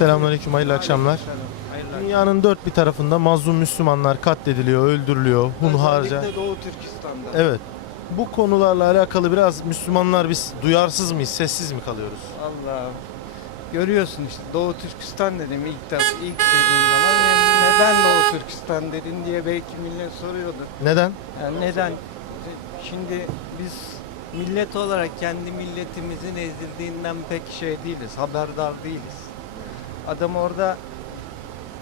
Selamünaleyküm, hayırlı akşamlar. Dünyanın dört bir tarafında mazlum Müslümanlar katlediliyor, öldürülüyor, hunharca. Özellikle Doğu Türkistan'da. Evet. Bu konularla alakalı biraz Müslümanlar biz duyarsız mıyız, sessiz mi kalıyoruz? Allah'ım. Görüyorsun işte Doğu Türkistan dedim ilk defa ilk dediğim zaman yani neden Doğu Türkistan dedin diye belki millet soruyordu. Neden? Yani neden? Şimdi biz millet olarak kendi milletimizin ezildiğinden pek şey değiliz, haberdar değiliz. Adam orada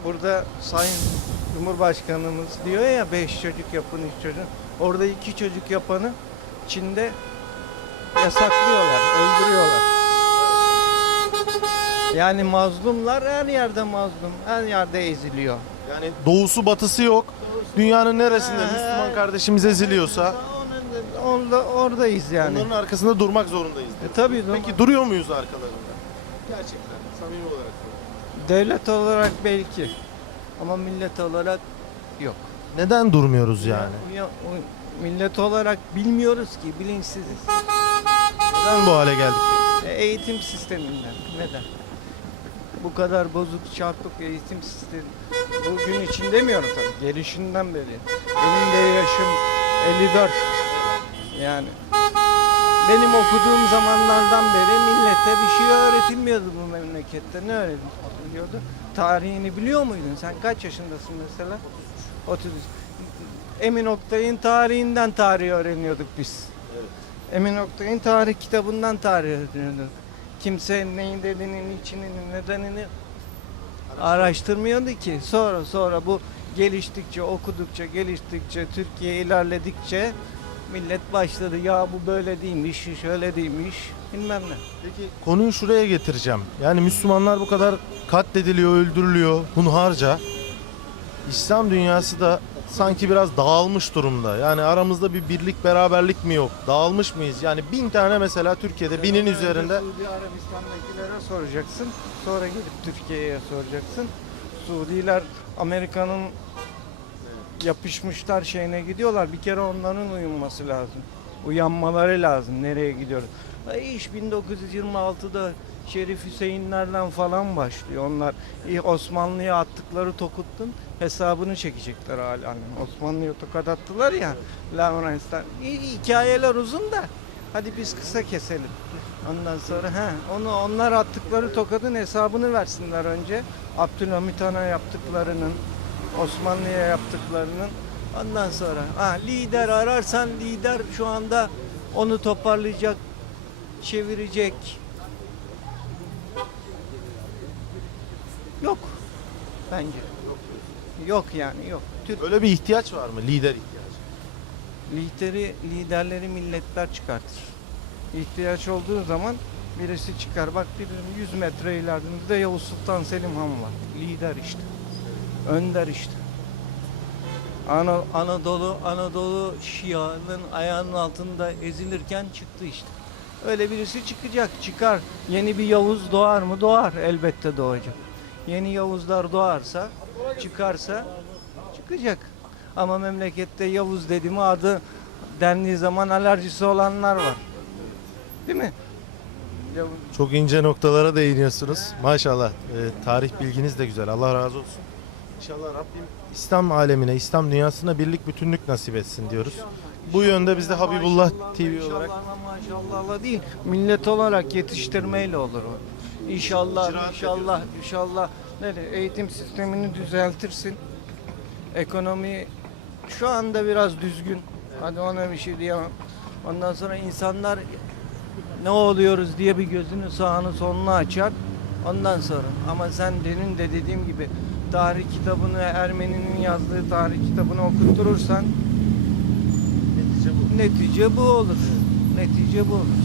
burada Sayın Cumhurbaşkanımız diyor ya beş çocuk yapın, üç çocuk. Orada iki çocuk yapanı Çin'de yasaklıyorlar, öldürüyorlar. Yani mazlumlar her yerde mazlum, her yerde eziliyor. Yani doğusu batısı yok. Dünyanın neresinde Ha, Müslüman ha. kardeşimiz eziliyorsa Onun- Orada, oradayız yani. onların arkasında durmak zorundayız. E tabii Peki duruyor muyuz arkalarında? Gerçekten, samimi olarak soruyorum. Devlet olarak belki ama millet olarak yok. Neden durmuyoruz yani? Ya- o- millet olarak bilmiyoruz ki bilinçsiziz. Neden bu hale geldik? E, eğitim sisteminden neden? Bu kadar bozuk çarpık eğitim sistemi. Bugün için demiyorum tabii. Gelişinden beri. Benim de yaşım 54. Yani benim okuduğum zamanlardan beri millete bir şey öğretilmiyordu bu memlekette. Ne öğretiliyordu? Tarihini biliyor muydun? Sen kaç yaşındasın mesela? 33. Emin Oktay'ın tarihinden tarih öğreniyorduk biz. Emin Oktay'ın tarih kitabından tarih öğreniyorduk. Kimse neyin dediğini, niçinini, nedenini araştırmıyordu ki. Sonra sonra bu geliştikçe, okudukça, geliştikçe, Türkiye ilerledikçe millet başladı. Ya bu böyle değilmiş, şöyle değilmiş, bilmem ne. Peki konuyu şuraya getireceğim. Yani Müslümanlar bu kadar katlediliyor, öldürülüyor, hunharca. İslam dünyası da sanki biraz dağılmış durumda. Yani aramızda bir birlik, beraberlik mi yok? Dağılmış mıyız? Yani bin tane mesela Türkiye'de binin Önce üzerinde Suudi Arabistan'dakilere soracaksın. Sonra gelip Türkiye'ye soracaksın. Suudiler Amerika'nın yapışmışlar şeyine gidiyorlar. Bir kere onların uyuması lazım. Uyanmaları lazım. Nereye gidiyoruz? İş 1926'da Şerif Hüseyinlerden falan başlıyor. Onlar Osmanlı'ya attıkları tokuttun hesabını çekecekler hala. Osmanlı'ya tokat attılar ya. Lawrence'den. Hikayeler uzun da. Hadi biz kısa keselim. Ondan sonra he, onu onlar attıkları tokadın hesabını versinler önce. Abdülhamit Han'a yaptıklarının, Osmanlı'ya yaptıklarının. Ondan sonra ha, lider ararsan lider şu anda onu toparlayacak, çevirecek. Yok bence. Yok yani yok. Türk öyle bir ihtiyaç var mı? Lider ihtiyacı. lideri liderleri milletler çıkartır. İhtiyaç olduğu zaman birisi çıkar. Bak bir 100 metre ilerimizde Yavuz Sultan Selim Han var. Lider işte. Önder işte. Ana, Anadolu Anadolu Şia'nın ayağının altında ezilirken çıktı işte. Öyle birisi çıkacak, çıkar. Yeni bir Yavuz doğar mı? Doğar. Elbette doğacak. Yeni Yavuzlar doğarsa, çıkarsa çıkacak. Ama memlekette Yavuz dedi mi adı dendiği zaman alerjisi olanlar var. Değil mi? Çok ince noktalara değiniyorsunuz. Maşallah. e, tarih bilginiz de güzel. Allah razı olsun. İnşallah Rabbim İslam alemine, İslam dünyasına birlik bütünlük nasip etsin diyoruz. Bu yönde biz de Habibullah TV olarak İnşallah maşallah değil. Millet olarak yetiştirmeyle olur o. İnşallah, İcraat inşallah, inşallah. Nerede? Eğitim sistemini düzeltirsin. Ekonomi şu anda biraz düzgün. Hadi ona bir şey diyemem. Ondan sonra insanlar ne oluyoruz diye bir gözünü sağını solunu açar. Ondan sonra ama sen demin de dediğim gibi tarih kitabını Ermeni'nin yazdığı tarih kitabını okutturursan netice bu. Netice bu olur. Netice bu olur.